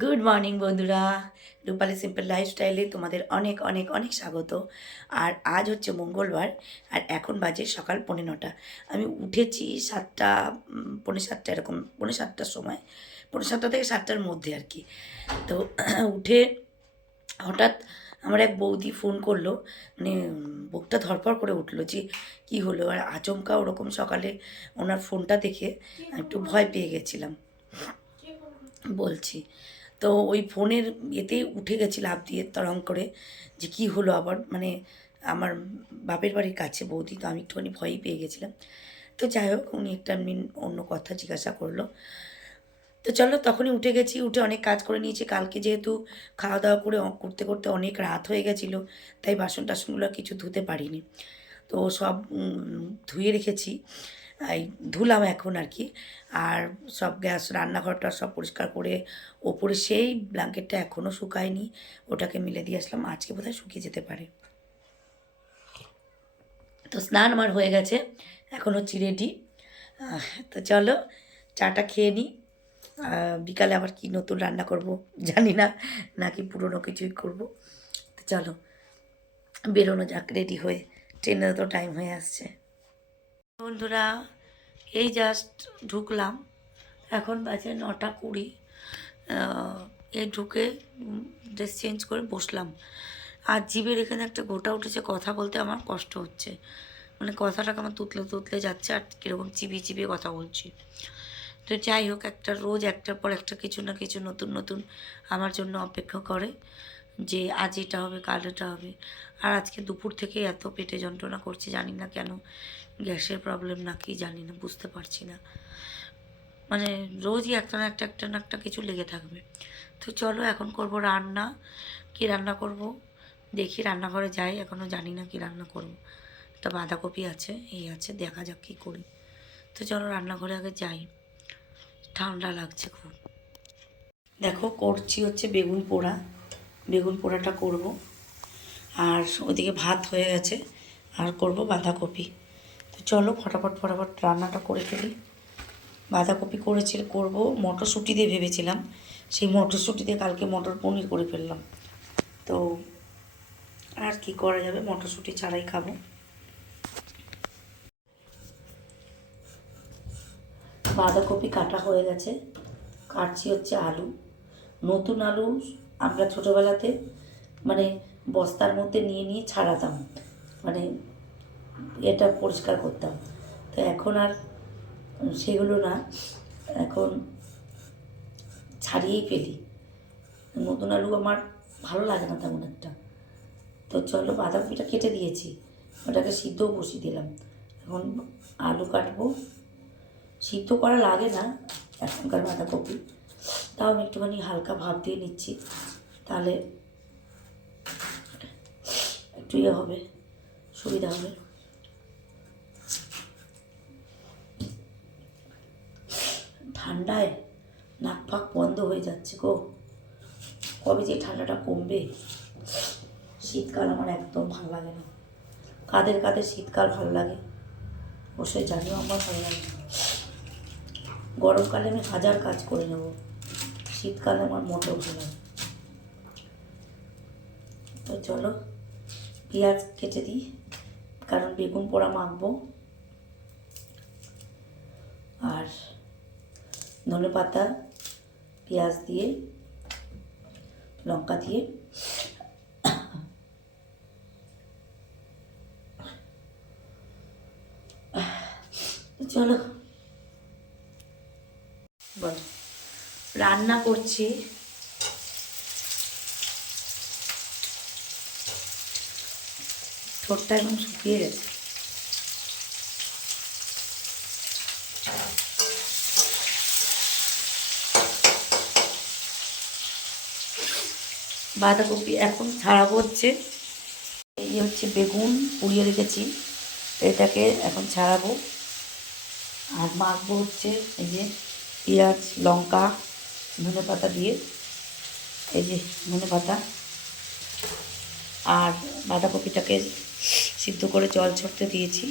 Good morning বন্ধুরা। রূপালী simple লাইফস্টাইলে তোমাদের অনেক অনেক অনেক স্বাগত। আর আজ হচ্ছে মঙ্গলবার আর এখন বাজে সকাল পৌনে নটা। আমি উঠেছি সাতটা পৌনে সাতটা এরকম পৌনে সাতটার সময়। পৌনে সাতটা থেকে সাতটার মধ্যে আর কি। তো উঠে হঠাৎ আমার এক বৌদি ফোন করল। মানে বুকটা ধরপড় করে উঠল যে কী হলো? আর আচমকা ওরকম সকালে ওনার ফোনটা দেখে একটু ভয় পেয়ে গেছিলাম। বলছি তো ওই ফোনের এতে উঠে গেছি লাভ দিয়ে তরং করে যে কি হলো আবার? মানে আমার বাপের বাড়ির কাছে বৌদি, তো আমি একটুখানি ভয়ই পেয়ে গেছিলাম। তো যাই হোক, উনি একটা অন্য কথা জিজ্ঞাসা করল। তো চলো, তখনই উঠে গেছি, উঠে অনেক কাজ করে নিয়েছি। কালকে যেহেতু খাওয়া দাওয়া করে করতে করতে অনেক রাত হয়ে গেছিল, তাই বাসন টাসনগুলো কিছু ধুতে পারিনি। তো সব ধুয়ে রেখেছি। এই ধুলাম এখন আর কি। আর সব গ্যাস, রান্নাঘরটা সব পরিষ্কার করে ওপরে সেই ব্ল্যাঙ্কেটটা এখনও শুকায়নি। ওটাকে মিলে দিয়ে আসলাম। আজকে বোধহয় শুকিয়ে যেতে পারে। তো স্নান আমার হয়ে গেছে। এখন হচ্ছি রেডি তো চলো, চাটা খেয়ে নিই বিকালে আবার কি নতুন রান্না করব জানি না, নাকি পুরনো কিছুই করব। তো চলো, বেরোনো যাক রেডি হয়ে। ট্রেনে তো টাইম হয়ে আসছে। বন্ধুরা এই জাস্ট ঢুকলাম। এখন বাজে নটা কুড়ি। এই ঢুকে ড্রেস চেঞ্জ করে বসলাম। আর জিভের এখানে একটা গোটা উঠেছে, কথা বলতে আমার কষ্ট হচ্ছে। মানে কথাটাকে আমার তুতলে তুতলে যাচ্ছে আর কীরকম চিবিয়ে চিবিয়ে কথা বলছি। তো যাই হোক, একটা রোজ একটার পর একটা কিছু না কিছু নতুন নতুন আমার জন্য অপেক্ষা করে। যে আজ এটা হবে, কাল এটা হবে। আর আজকে দুপুর থেকে এত পেটে যন্ত্রণা করছে, জানি না কেন। গ্যাসের প্রবলেম নাকি জানি না, বুঝতে পারছি না। মানে রোজই একটা না একটা একটা না একটা কিছু লেগে থাকবে। তো চলো এখন করব রান্না। কি রান্না করব? দেখি রান্নাঘরে যাই এখনও জানি না কি রান্না করব। একটা বাঁধাকপি আছে, এই আছে, দেখা যাক কী করি। তো চলো রান্নাঘরে আগে যাই। ঠান্ডা লাগছে খুব। দেখো, করছি হচ্ছে বেগুন পোড়া। বেগুন পোড়াটা করব। আর ওদিকে ভাত হয়ে গেছে, আর করব বাঁধাকপি। তো চলো ফটাফট ফটাফট রান্নাটা করে ফেলি। বাঁধাকপি করেছি, করব মটরশুঁটি দিয়ে ভেবেছিলাম। সেই মটরশুঁটি দিয়ে কালকে মটর পনির করে ফেললাম। তো আর কি করা যাবে? মটরশুঁটি ছাড়াই খাব। বাঁধাকপি কাটা হয়ে গেছে। কাটছি হচ্ছে আলু। নতুন আলু আমরা ছোটোবেলাতে মানে বস্তার মধ্যে নিয়ে নিয়ে ছাড়াতাম। মানে এটা পরিষ্কার করতাম। তো এখন আর সেগুলো না, এখন ছাড়িয়েই ফেলি। নতুন আলু আমার ভালো লাগে না তেমন একটা। তো চলো বাঁধাকপিটা কেটে দিয়েছি। ওটাকে সিদ্ধও বসিয়ে দিলাম। এখন আলু কাটবো। সিদ্ধ করা লাগে না, এখনকার বাঁধাকপি। তাও আমি একটুখানি হালকা ভাপ দিয়ে নিচ্ছি। তাহলে একটু ইয়ে হবে, সুবিধা হবে। ঠান্ডায় নাক ফাক বন্ধ হয়ে যাচ্ছে গো। কবে যে ঠান্ডাটা কমবে? শীতকাল আমার একদম ভালো লাগে না। কাদের কাদের শীতকাল ভালো লাগে? অবশ্যই জানিও আমার ভালো লাগে গরমকালে আমি হাজার কাজ করে নেব। শীতকালে আমার মোটেও ভালো। তো চলো, পেঁয়াজ কেটে দিই, কারণ বেগুন পোড়া মাখবো। আর ধনে পাতা, পেঁয়াজ দিয়ে, লঙ্কা দিয়ে। চলো। বল। রান্না করছি। ঠোঁটটা একদম শুকিয়ে গেছে। বাঁধাকপি এখন ছাড়াবো হচ্ছে, এই হচ্ছে বেগুন পুড়িয়ে রেখেছি, এটাকে এখন ছাড়াবো। আর মাখবো হচ্ছে এই যে পেঁয়াজ, লঙ্কা। ধনে পাতা দিয়ে, এই যে ধনে পাতা আর বাঁধাকপিটাকে সিদ্ধ করে জল ছড়তে দিয়েছি।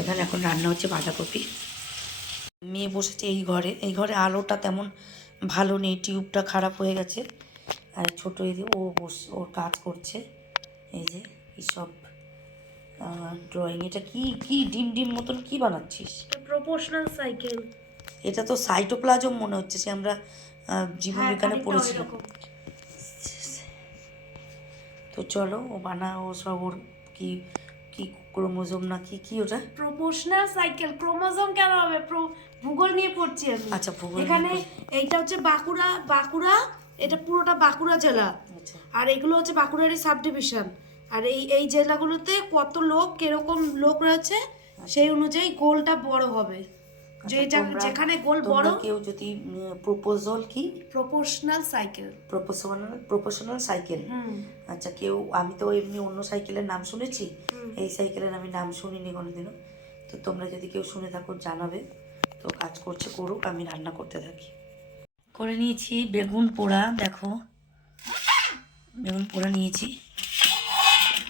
এখানে এখন রান্না হচ্ছে বাঁধাকপি। মেয়ে বসেছে এই ঘরে। এই ঘরে আলোটা তেমন ভালো নেই, টিউবটা খারাপ হয়ে গেছে। আর ছোটো যে ও বস, ওর কাজ করছে। এই যে এইসব ড্রয়িং এটা কি কি ডিম ডিম মতন কি বানাচ্ছিস? প্রপোর্শনাল সাইকেল এটা তো সাইটোপ্লাজম মনে হচ্ছে সে আমরা আহ, জীববিজ্ঞানে হ্যাঁ, পড়েছিলাম। তো চলো ও বানা ও সব ওর কি কি ক্রোমোজোম না কি কি ওটা? প্রপোর্শনাল সাইকেল ক্রোমোজোম কেন হবে? প্র- ভূগোল নিয়ে পড়ছি আমি। আচ্ছা ভূগোল এখানে এইটা হচ্ছে বাঁকুড়া বাঁকুড়া এটা পুরোটা বাঁকুড়া জেলা। আচ্ছা। আর এগুলো হচ্ছে বাঁকুড়ারই সাব ডিভিশন আর এই এই জেলাগুলোতে কত লোক কীরকম লোক রয়েছে সেই অনুযায়ী গোলটা বড় হবে। যে আচ্ছা, যেখানে গোল বড় কেউ যদি প্রপোজাল কি? Proportional cycle proportional proportional cycle হুম। আচ্ছা কেউ আমি তো এমনি অন্য সাইকেলের নাম শুনেছি। এই সাইকেলের আমি নাম শুনিনি কোনোদিনও। তো তোমরা যদি কেউ শুনে থাকো জানাবে। তো কাজ করছে করুক আমি রান্না করতে থাকি। করে নিয়েছি বেগুন পোড়া দেখো। বেগুন পোড়া নিয়েছি।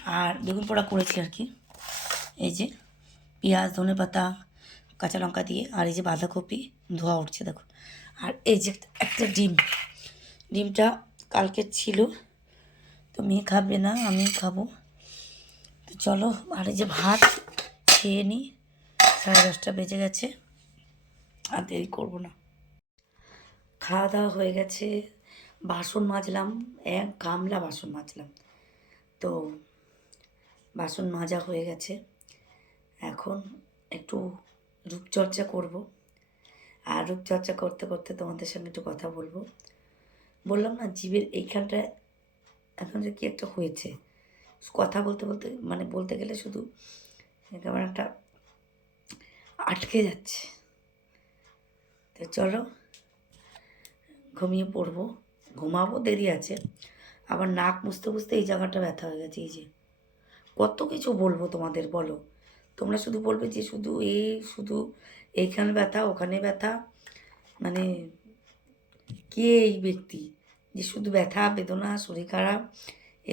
আর বেগুন পোড়া করেছি আর কি। এই যে পেঁয়াজ ধনে পাতা কাঁচা লঙ্কা দিয়ে আর এই যে বাঁধাকপি, ধোয়া উঠছে দেখো। আর এই যে একটা- ডিম, ডিমটা কালকে ছিল, তো মেয়ে খাবে না আমি খাব। তো চলো, আর এই যে ভাত খেয়ে নিই সাড়ে দশটা বেজে গেছে, আর দেরি করব না। খাওয়া দাওয়া হয়ে গেছে, বাসন মাজলাম, এক গামলা বাসন মাজলাম। তো বাসন মাজা হয়ে গেছে, এখন একটু রূপচর্চা করব। আর রূপচর্চা করতে করতে তোমাদের সঙ্গে একটু কথা বলব। বললাম না, জীবের এইখানটায় এখন যে কী একটা হয়েছে। কথা বলতে বলতে মানে বলতে গেলে শুধু কেমন একটা আটকে যাচ্ছে। তো চলো, ঘুমিয়ে পড়ব। ঘুমাবো, দেরি আছে। আবার নাক মুছতে মুছতে এই জায়গাটা ব্যথা হয়ে গেছে, এই যে। কত কিছু বলব তোমাদের, বলো। তোমরা শুধু বলবে যে শুধু এই শুধু এইখানে ব্যথা, ওখানে ব্যথা। মানে কে এই ব্যক্তি যে শুধু ব্যথা, বেদনা, শরীর খারাপ,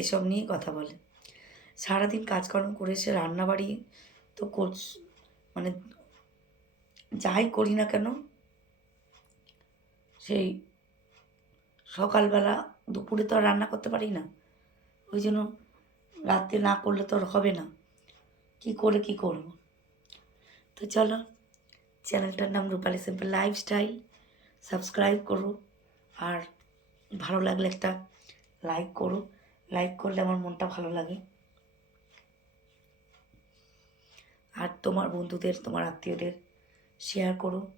এসব নিয়েই কথা বলে? সারাদিন কাজকর্ম করে এসে রান্নাবাড়ি তো কোচ মানে যাই করি না কেন, সেই সকালবেলা দুপুরে তো আর রান্না করতে পারি না। ওই জন্য রাত্রে না করলে তো আর হবে না। কি করে, কি করব? তো চলো, চ্যানেলটার নাম রূপালী সিম্পল লাইফস্টাইল, সাবস্ক্রাইব করো। আর ভালো লাগলে একটা লাইক করো। লাইক করলে আমার মনটা ভালো লাগে। আর তোমার বন্ধুদের, তোমার আত্মীয়দের শেয়ার করো।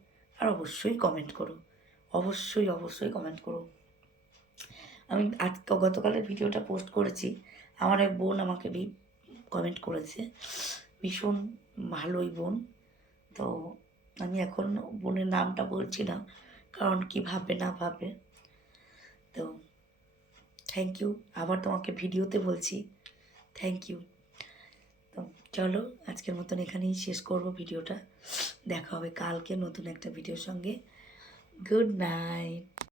আর অবশ্যই কমেন্ট করো। অবশ্যই অবশ্যই কমেন্ট করো। আমি আজ গতকালের ভিডিওটা পোস্ট করেছি। আমার এক বোন আমাকে কমেন্ট করেছে। ভীষণ ভালোই বোন। তো আমি এখন বোনের নামটা বলছি না, কারণ কি ভাববে না ভাবে তো থ্যাংক ইউ আবার তোমাকে ভিডিওতে বলছি। থ্যাংক ইউ তো চলো, আজকের মতন এখানেই শেষ করব ভিডিওটা। দেখা হবে কালকে নতুন একটা ভিডিওর সঙ্গে। Good night